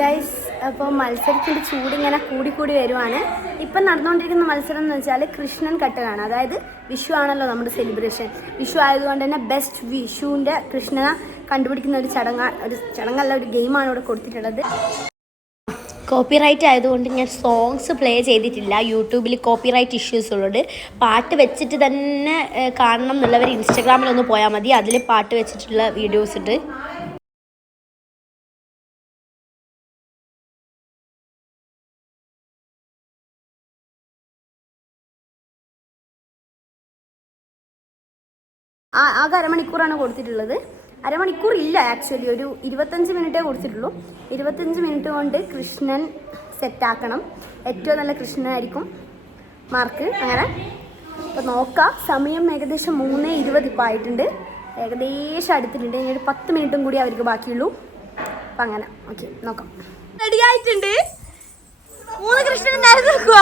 Guys, അപ്പോൾ മത്സരത്തിൻ്റെ ചൂടിങ്ങനെ കൂടിക്കൂടി വരുവാണ്. ഇപ്പം നടന്നുകൊണ്ടിരിക്കുന്ന മത്സരം എന്ന് വെച്ചാൽ കൃഷ്ണൻ കട്ടലാണ്. അതായത് വിഷു ആണല്ലോ നമ്മുടെ സെലിബ്രേഷൻ. വിഷു ആയതുകൊണ്ട് തന്നെ ബെസ്റ്റ് വിഷുവിൻ്റെ കൃഷ്ണനെ കണ്ടുപിടിക്കുന്ന ഒരു ചടങ്ങല്ല, ഒരു ഗെയിമാണ് ഇവിടെ കൊടുത്തിട്ടുള്ളത്. കോപ്പിറൈറ്റ് ആയതുകൊണ്ട് ഞാൻ സോങ്സ് പ്ലേ ചെയ്തിട്ടില്ല. യൂട്യൂബിൽ കോപ്പിറൈറ്റ് ഇഷ്യൂസ് ഉള്ളത്. പാട്ട് വെച്ചിട്ട് തന്നെ കാണണം എന്നുള്ളവർ ഇൻസ്റ്റഗ്രാമിലൊന്ന് പോയാൽ മതി. അതിൽ പാട്ട് വെച്ചിട്ടുള്ള വീഡിയോസ് ഉണ്ട്. ആകെ അരമണിക്കൂറാണ് കൊടുത്തിട്ടുള്ളത്. അരമണിക്കൂർ ഇല്ല, ആക്ച്വലി ഒരു 25 മിനിറ്റേ കൊടുത്തിട്ടുള്ളൂ. 25 മിനിറ്റ് കൊണ്ട് കൃഷ്ണൻ സെറ്റാക്കണം. ഏറ്റവും നല്ല കൃഷ്ണനായിരിക്കും മാർക്ക്. അങ്ങനെ അപ്പോൾ നോക്കാം. സമയം ഏകദേശം 3:20 ഇപ്പോൾ ആയിട്ടുണ്ട്. ഏകദേശം അടുത്തിട്ടുണ്ട്. ഇനി ഒരു 10 മിനിറ്റും കൂടി അവർക്ക് ബാക്കിയുള്ളൂ. അപ്പം അങ്ങനെ ഓക്കെ, നോക്കാം. റെഡി ആയിട്ടുണ്ട്. 3 കൃഷ്ണനും നേർന്ന് വെക്കുക.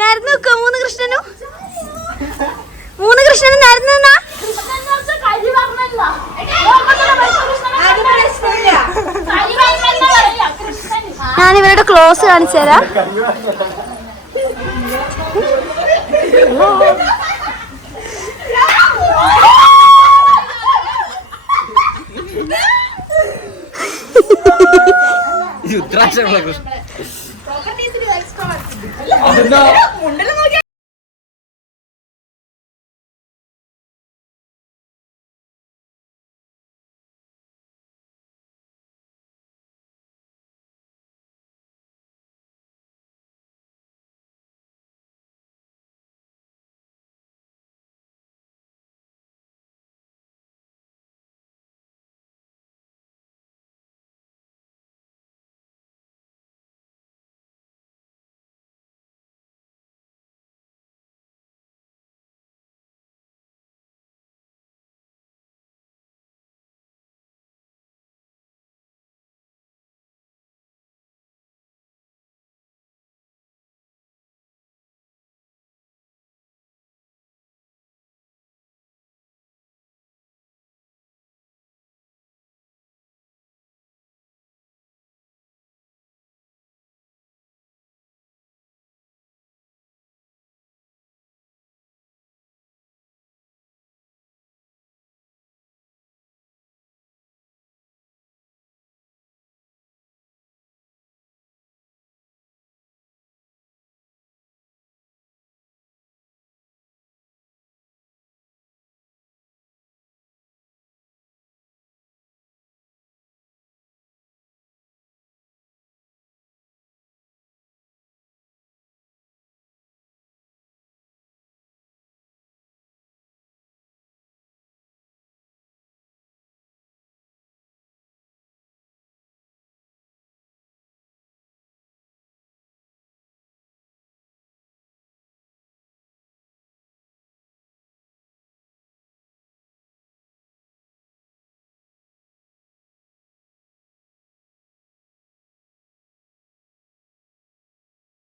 3 കൃഷ്ണനും നേർന്നാ ഞാൻ ഇവരുടെ ക്ലോസ് കാണിച്ചു തരാം.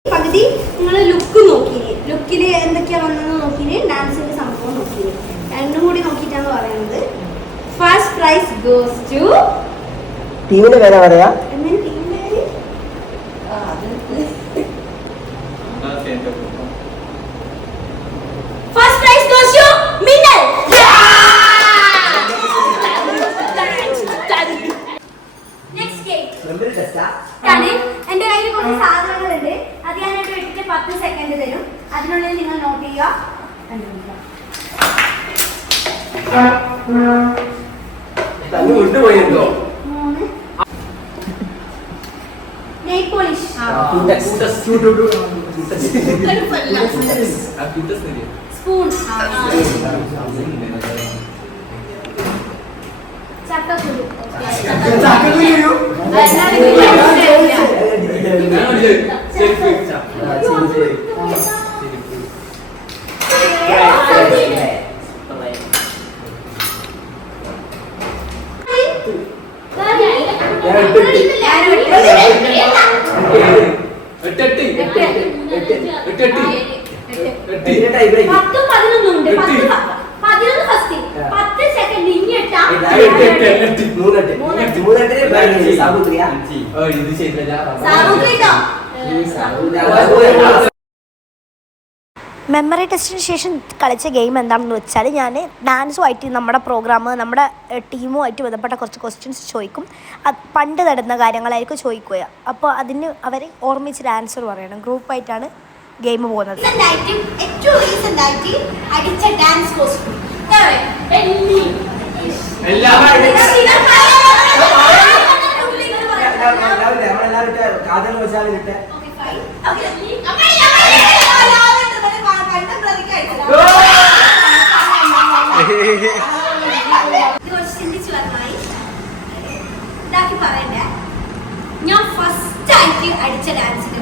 പകുതി നിങ്ങൾ ലുക്ക് നോക്കിയില്ലേ, ലുക്കിൽ എന്തൊക്കെയാ വന്നെന്ന് നോക്കിയില്ലേ, ഡാൻസിന്റെ സംഭവം നോക്കിയില്ലേ, രണ്ടും കൂടി നോക്കിയിട്ടാണ് പറയുന്നത്. ഫസ്റ്റ് പ്രൈസ് ഗോസ് ടു ടീമിന്റെ പേര് പറയാ. ഫസ്റ്റ് പ്രൈസ് ഗോസ് ടു മിന്നൽ. നെക്സ്റ്റ് കേക്ക് ആണ്. എന്റെ കയ്യിൽ കുറച്ച് സാധനങ്ങളുണ്ട്. അത് ഞാനായിട്ട് വെച്ചിട്ട് 10 സെക്കൻഡ് തരും. അതിനുള്ളിൽ നിങ്ങൾ നോട്ട് ചെയ്യുക. നെയിൽ പോളിഷ്, സ്പൂൺ, ചക്കക്കുരു, മെമ്മറി ടെസ്റ്റിന് ശേഷം കളിച്ച ഗെയിം എന്താണെന്ന് വെച്ചാൽ ഞാൻ ഡാൻസുമായിട്ട് നമ്മുടെ പ്രോഗ്രാം നമ്മുടെ ടീമുമായിട്ട് ബന്ധപ്പെട്ട കുറച്ച് ക്വസ്റ്റ്യൻസ് ചോദിക്കും. അത് പണ്ട് നടന്ന കാര്യങ്ങളായിരിക്കും ചോദിക്കുക. അപ്പോൾ അതിന് അവർ ഓർമ്മിച്ചൊരു ആൻസർ പറയണം. ഗ്രൂപ്പായിട്ടാണ് ഗെയിം പോകുന്നത്. ഞാൻ ഫസ്റ്റ് ആയിട്ട് അടിച്ച ഡാൻസിന്റെ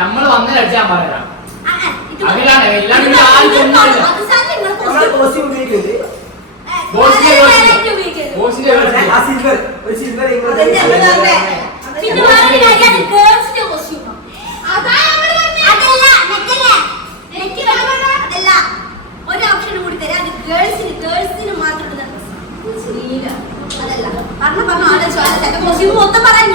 നമ്മള് വന്നടിച്ച് ഞാൻ പറയാം. ഒരു ഓപ്ഷൻ കൂടി തരാം. അത് ഗേൾസിന് മാത്രം അതല്ല പറഞ്ഞു ആലോചിച്ചു മൊത്തം പറയാൻ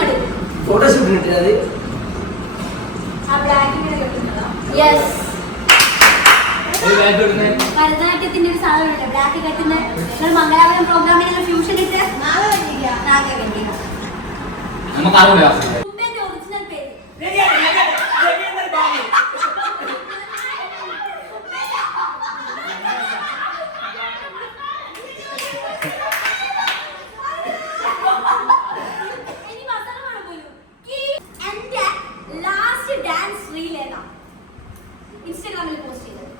ഭരതനാട്യത്തിന്റെ ഒരു സാധനമുണ്ട് ബ്ലാക്ക് കെട്ടുന്ന. നിങ്ങൾ മംഗലാപുരം പ്രോഗ്രാമിനുള്ള ഫ്യൂഷൻ ഇട്ട് ഒറിജിനൽ പേര് എന്റെ ലാസ്റ്റ് ഡാൻസ് റീൽ ഏതാ ഇൻസ്റ്റാഗ്രാമിൽ പോസ്റ്റ് ചെയ്തത്?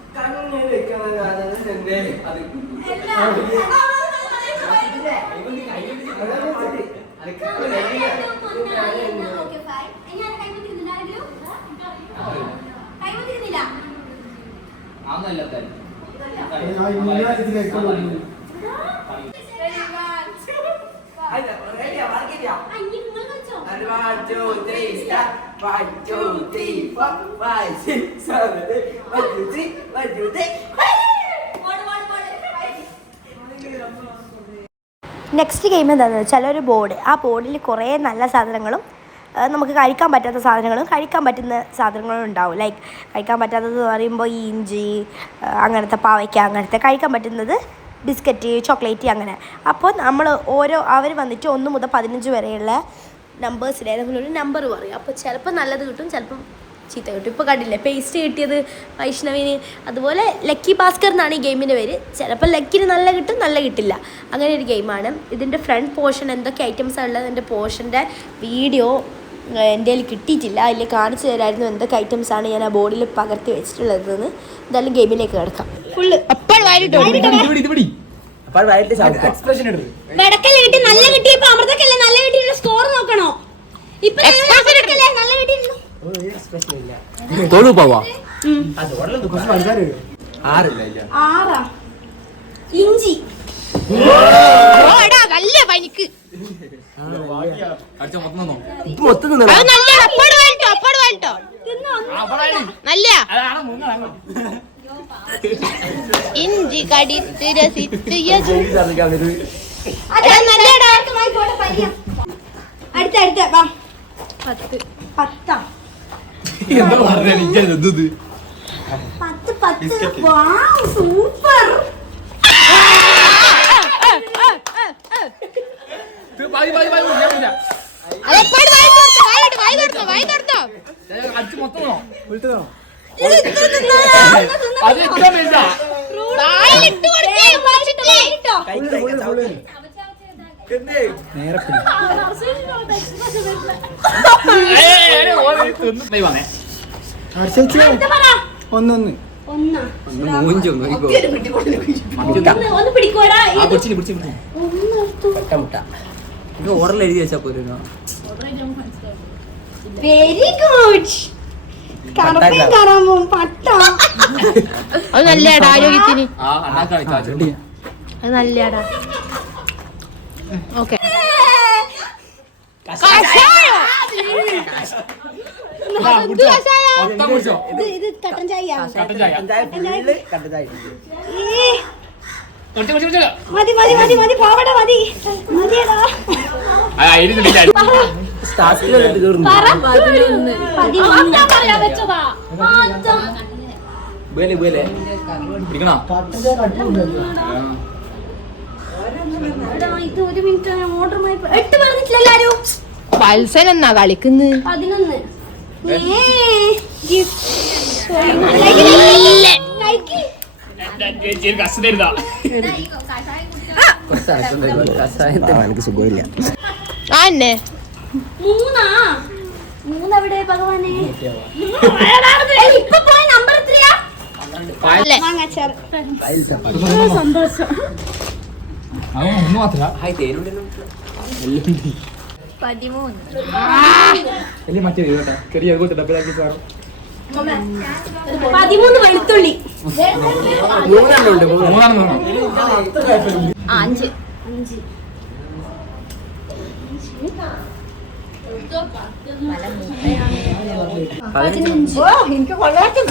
നെക്സ്റ്റ് ഗെയിം എന്താണെന്ന് വെച്ചാൽ ഒരു ബോർഡ്. ആ ബോർഡിൽ കുറേ നല്ല സാധനങ്ങളും നമുക്ക് കഴിക്കാൻ പറ്റാത്ത സാധനങ്ങളും കഴിക്കാൻ പറ്റുന്ന സാധനങ്ങളും ഉണ്ടാവും. ലൈക്ക് കഴിക്കാൻ പറ്റാത്തത് പറയുമ്പോൾ ഈ ഇഞ്ചി അങ്ങനത്തെ പാവയ്ക്ക അങ്ങനത്തെ, കഴിക്കാൻ പറ്റുന്നത് ബിസ്ക്കറ്റ് ചോക്ലേറ്റ് അങ്ങനെ. അപ്പോൾ നമ്മൾ അവർ വന്നിട്ട് 1 മുതൽ 15 വരെയുള്ള നമ്പേഴ്സിൽ ഏതെങ്കിലും ഒരു നമ്പർ പറയും. അപ്പോൾ ചിലപ്പോൾ നല്ലത് കിട്ടും, ചിലപ്പം ചീത്ത കിട്ടും. ഇപ്പോൾ കണ്ടില്ലേ പേസ്റ്റ് കിട്ടിയത് വൈഷ്ണവിന്. അതുപോലെ ലക്കി ഭാസ്കർ എന്നാണ് ഈ ഗെയിമിൻ്റെ പേര്. ചിലപ്പോൾ ലക്കിന് നല്ല കിട്ടും, നല്ല കിട്ടില്ല. അങ്ങനെ ഒരു ഗെയിമാണ്. ഇതിൻ്റെ ഫ്രണ്ട് പോർഷൻ എന്തൊക്കെ ഐറ്റംസാണ് ഉള്ളത്, എൻ്റെ പോർഷൻ്റെ വീഡിയോ എൻ്റെ കയ്യിൽ കിട്ടിയിട്ടില്ല. അതിൽ കാണിച്ചു തരായിരുന്നു എന്തൊക്കെ ഐറ്റംസാണ് ഞാൻ ആ ബോർഡിൽ പകർത്തി വെച്ചിട്ടുള്ളതെന്ന്. എന്തായാലും ഗെയിമിലേക്ക് കിടക്കാം. ഫുള്ള് വെടക്കല്ലേ കിട്ടി, നല്ല കിട്ടിയപ്പോ അമൃതക്കല്ലേ നല്ല കിട്ടിയ സ്കോർ നോക്കണോ? ഇപ്പൊ നല്ല കിട്ടിയിരുന്നു. ഇഞ്ചി നല്ല പനിക്ക് നല്ല ഇഞ്ചി കടിച്ച് രസിച്ച് അടുത്ത 10 സൂപ്പർ. ഓർഡർ എഴുതി വെച്ചാ പോരുന്നോ? Very good. അത് നല്ലടാ ആരോഗ്യത്തിന്. അത് നല്ലടാ. ഓക്കെ ഇത് കട്ടൻ ചായ മതി മതി മതി മതി പാവട മതി മതിയടാ ഇത് ഒരു മിനിറ്റ് ഓർഡർ 8 പറഞ്ഞിട്ടില്ല എല്ലാരും വത്സൻ എന്നാ കളിക്കുന്നു 11 എനിക്ക് സുഖമില്ല. ആന്നെ മൂന്നെവിടെ ഭഗവാനെ ഇപ്പൊ പോയ നമ്പർ എത്രയാ സന്തോഷം 13 വെളുത്തുള്ളി 5 എനിക്ക് കൊള്ളാറ്റം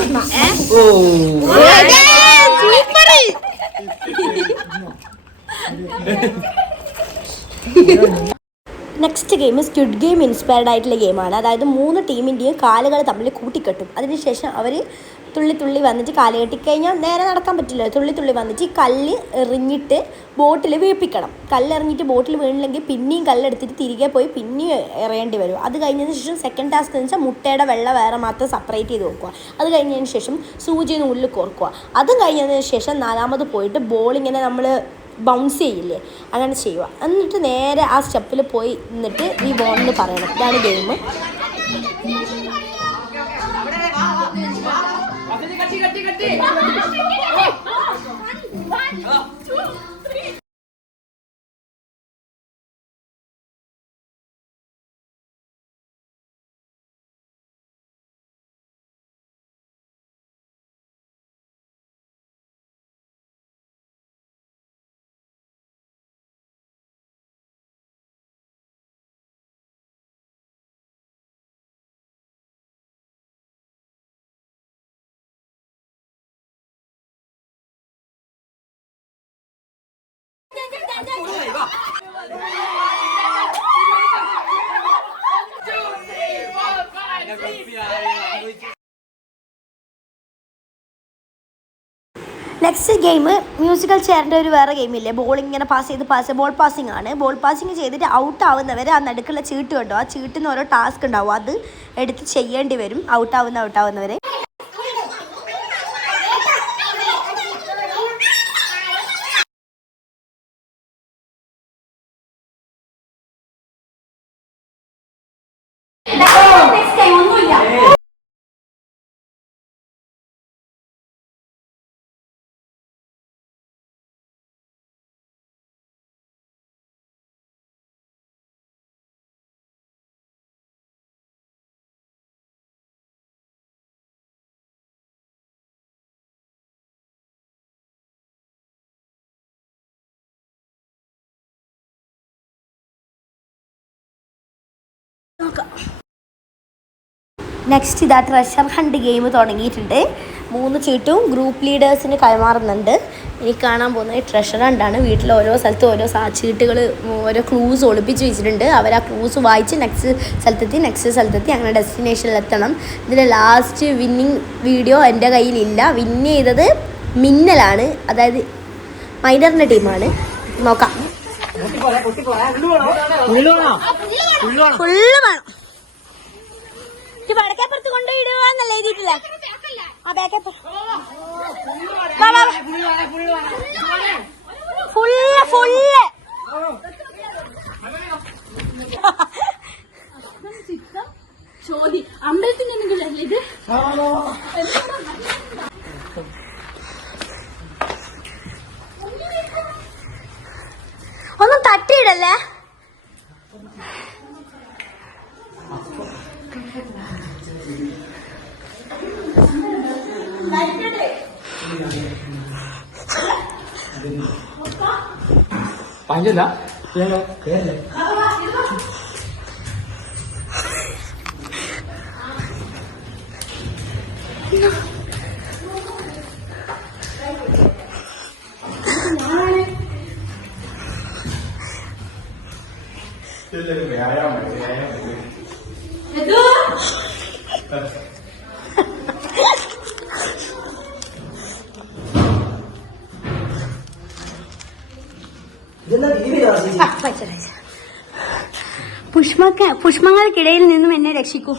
next game Squid Game inspired ആയിട്ടുള്ള ഗെയിമാണ്. അതായത് 3 ടീമിൻ്റെയും കാലുകൾ തമ്മിൽ കൂട്ടിക്കെട്ടും. അതിനുശേഷം അവർ തുള്ളി തുള്ളി വന്നിട്ട് കാല് കെട്ടിക്കഴിഞ്ഞാൽ നേരെ നടക്കാൻ പറ്റില്ല. തുള്ളി തുള്ളി വന്നിട്ട് കല്ല് എറിഞ്ഞിട്ട് ബോട്ടിൽ വീഴ്പ്പിക്കണം. കല്ലെറിഞ്ഞിട്ട് ബോട്ടിൽ വീണില്ലെങ്കിൽ പിന്നെയും കല്ലെടുത്തിട്ട് തിരികെ പോയി പിന്നെയും എറിയേണ്ടി വരും. അത് കഴിഞ്ഞതിന് ശേഷം സെക്കൻഡ് ടാസ്ക് എന്ന് വെച്ചാൽ മുട്ടയുടെ വെള്ള വേറെ മാത്രം സെപ്പറേറ്റ് ചെയ്ത് വെക്കുക. അത് കഴിഞ്ഞതിന് ശേഷം സൂചി നൂലിൽ കോർക്കുക. അതും കഴിഞ്ഞതിന് ശേഷം 4ാമത് പോയിട്ട് ബോൾ ഇങ്ങനെ നമ്മൾ ബൗൺസ് ചെയ്യില്ലേ, അങ്ങനെ ചെയ്യുക. എന്നിട്ട് നേരെ ആ സ്റ്റെപ്പിൽ പോയി നിന്നിട്ട് ഈ ബോൾ എന്ന് പറയണം. ഇതാണ് ഗെയിം. നെക്സ്റ്റ് ഗെയിം മ്യൂസിക്കൽ ചെയറിൻ്റെ ഒരു വേറെ ഗെയിമില്ലേ, ബോൾ ഇങ്ങനെ ബോൾ പാസിംഗ് ആണ്. ബോൾ പാസിംഗ് ചെയ്തിട്ട് ഔട്ട് ആവുന്നവരെ ആ നടുക്കുള്ള ചീട്ട് കണ്ടോ, ആ ചീട്ടിന് ഓരോ ടാസ്ക് ഉണ്ടാവും. അത് എടുത്ത് ചെയ്യേണ്ടി വരും ഔട്ടാവുന്നവരെ. നെക്സ്റ്റ് ഇതാ ട്രഷർ ഹണ്ട് ഗെയിം തുടങ്ങിയിട്ടുണ്ട്. 3 ചീട്ടും ഗ്രൂപ്പ് ലീഡേഴ്സിന് കൈമാറുന്നുണ്ട്. ഇനി കാണാൻ പോകുന്നത് ട്രഷർ ഹണ്ടാണ്. വീട്ടിൽ ഓരോ സ്ഥലത്തും ഓരോ ചീട്ടുകൾ, ഓരോ ക്ലൂസ് ഒളിപ്പിച്ച് വെച്ചിട്ടുണ്ട്. അവർ ആ ക്ലൂസ് വായിച്ച് നെക്സ്റ്റ് സ്ഥലത്തെത്തി അങ്ങനെ ഡെസ്റ്റിനേഷനിലെത്തണം. ഇതിൻ്റെ ലാസ്റ്റ് വിന്നിങ് വീഡിയോ എൻ്റെ കയ്യിലില്ല. വിന്ന് ചെയ്തത് മിന്നലാണ്, അതായത് മൈനറിൻ്റെ ടീമാണ്. നോക്കാം. ഫുള്ള് വേണം. വടക്കേപ്പുറത്ത് കൊണ്ടുപോയിടുവാന്നല്ല എഴുതിയിട്ടില്ലേ? ആ ബാക്കേപ്പുറം ഫുള്ള് ചോദി അമ്പലത്തിന് എന്തെങ്കിലും ഇത് ഒന്നും തട്ടിയിടല്ലേ. പുഷ്പങ്ങൾക്കിടയിൽ നിന്നും എന്നെ രക്ഷിക്കൂ.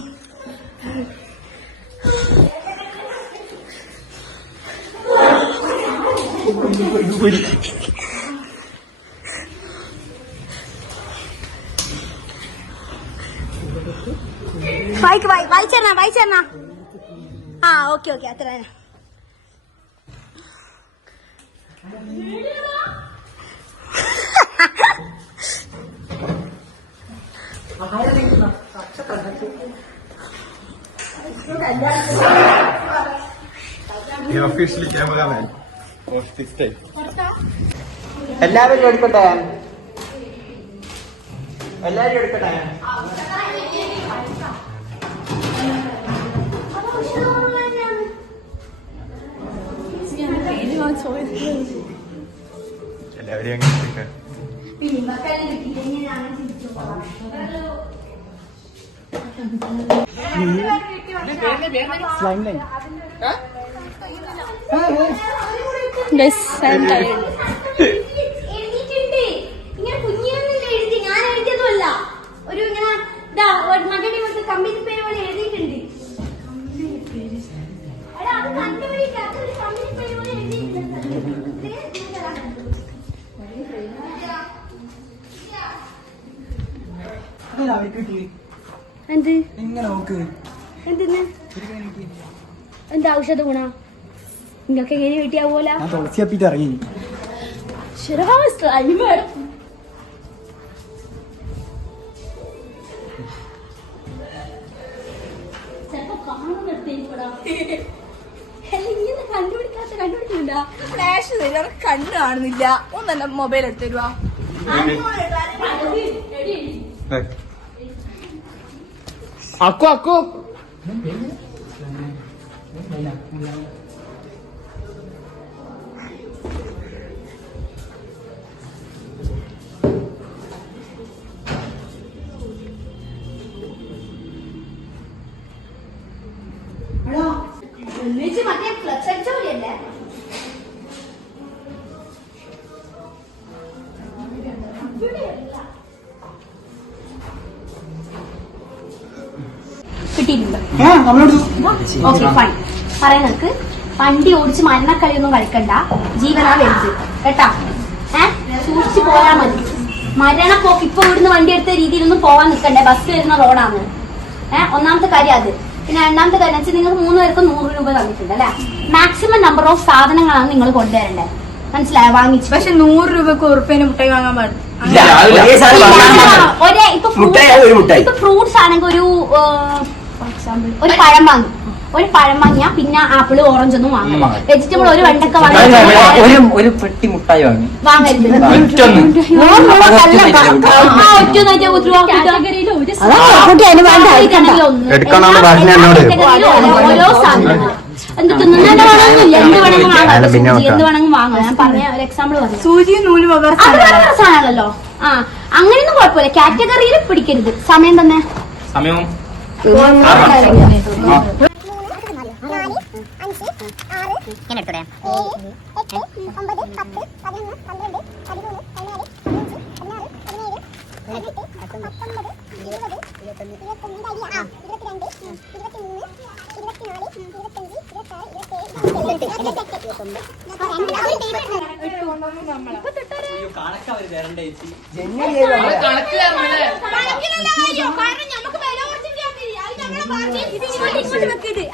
വായിച്ചേർന്നാ. ആ ഓക്കെ അത്ര തന്നെ. Officially cameraman for 6 days. എല്ലാവരും എടുക്കട്ടെ. എല്ലാരും എടുക്കട്ടെ. എല്ലാവരും അങ്ങനെ ഒരു ഇങ്ങനെ മകനെ കമ്പനി പേര് പോലെ എഴുതിയിട്ടുണ്ട്. എന്ത് എന്തിന് എന്താ ഔഷധ ഗുണ നിങ്ങൾക്ക് എങ്ങനെ കിട്ടിയാവൂല? തുളസി അപ്പിട്ട് ഇറങ്ങി. കണ്ണു കാണുന്നില്ല. ഒന്നെ മൊബൈൽ എടുത്തു തരുവാ. അക്കു മറ്റേ ഫ്ലക്സ് അടിച്ച പോലെയല്ലേ? കിട്ടിയിട്ടുണ്ട്. Okay fine. പറയുന്നക്ക് വണ്ടി ഓടിച്ച് മരണക്കളിയൊന്നും കളിക്കണ്ട. ജീവനാ വലുത് കേട്ടാ. സൂക്ഷിച്ചു പോയാ മതി. മരണപ്പോക്ക് ഇപ്പൊ ഇവിടുന്ന് വണ്ടി എടുത്ത രീതിയിലൊന്നും പോവാൻ നിൽക്കണ്ടേ. ബസ് വരുന്ന റോഡാണ്. ഒന്നാമത്തെ കാര്യം അത്. പിന്നെ രണ്ടാമത്തെ കാര്യം വെച്ചാൽ നിങ്ങൾക്ക് 3 പേർക്ക് 100 രൂപ തന്നിട്ടുണ്ട് അല്ലെ. മാക്സിമം നമ്പർ ഓഫ് സാധനങ്ങളാണ് നിങ്ങൾ കൊണ്ടുവരേണ്ടത്. മനസ്സിലായോ? വാങ്ങിച്ചു. പക്ഷെ 100 രൂപക്ക് ഉറുപ്പേന് മുട്ടായി വാങ്ങാൻ പാടില്ല. ഇപ്പൊ ഫ്രൂട്ട്സ് ആണെങ്കിൽ ഒരു പഴം വാങ്ങും. ഒരു പഴം വാങ്ങിയാ പിന്നെ ആപ്പിള് ഓറഞ്ച് ഒന്നും വാങ്ങും. വെജിറ്റബിൾ ഒരു വെണ്ടക്ക ഒരു പെട്ടി മുട്ടായി വാങ്ങി വാങ്ങരുത്. ഓരോ സാധനം എന്ത് തിന്നുന്നതിന്റെ വേണമെന്നില്ല. എന്ത് വേണമെങ്കിൽ വാങ്ങാം. എന്ത് വേണമെങ്കിൽ വാങ്ങാം. ഞാൻ പറഞ്ഞ ഒരു എക്സാമ്പിൾ പറഞ്ഞു. സൂചി നൂല് സാധനമല്ലോ. ആ അങ്ങനെയൊന്നും കുഴപ്പമില്ല. കാറ്റഗറിയിൽ പിടിക്കരുത്. സമയം തന്നെ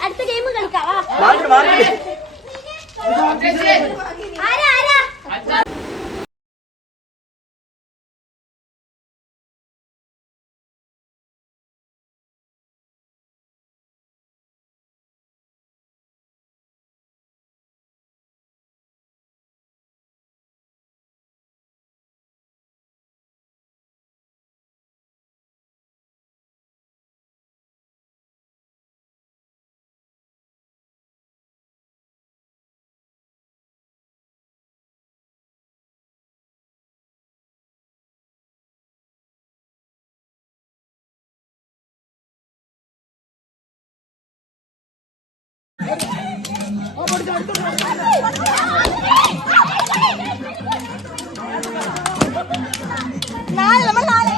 അടുത്ത ഗെയിം കളിക്കാം. നാളെ നമ്മൾ നാളെ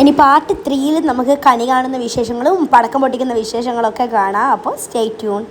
ഇനി പാർട്ട് 3 നമുക്ക് കണി കാണുന്ന വിശേഷങ്ങളും പടക്കം പൊട്ടിക്കുന്ന വിശേഷങ്ങളൊക്കെ കാണാം. അപ്പോൾ സ്റ്റേ ട്യൂൺ.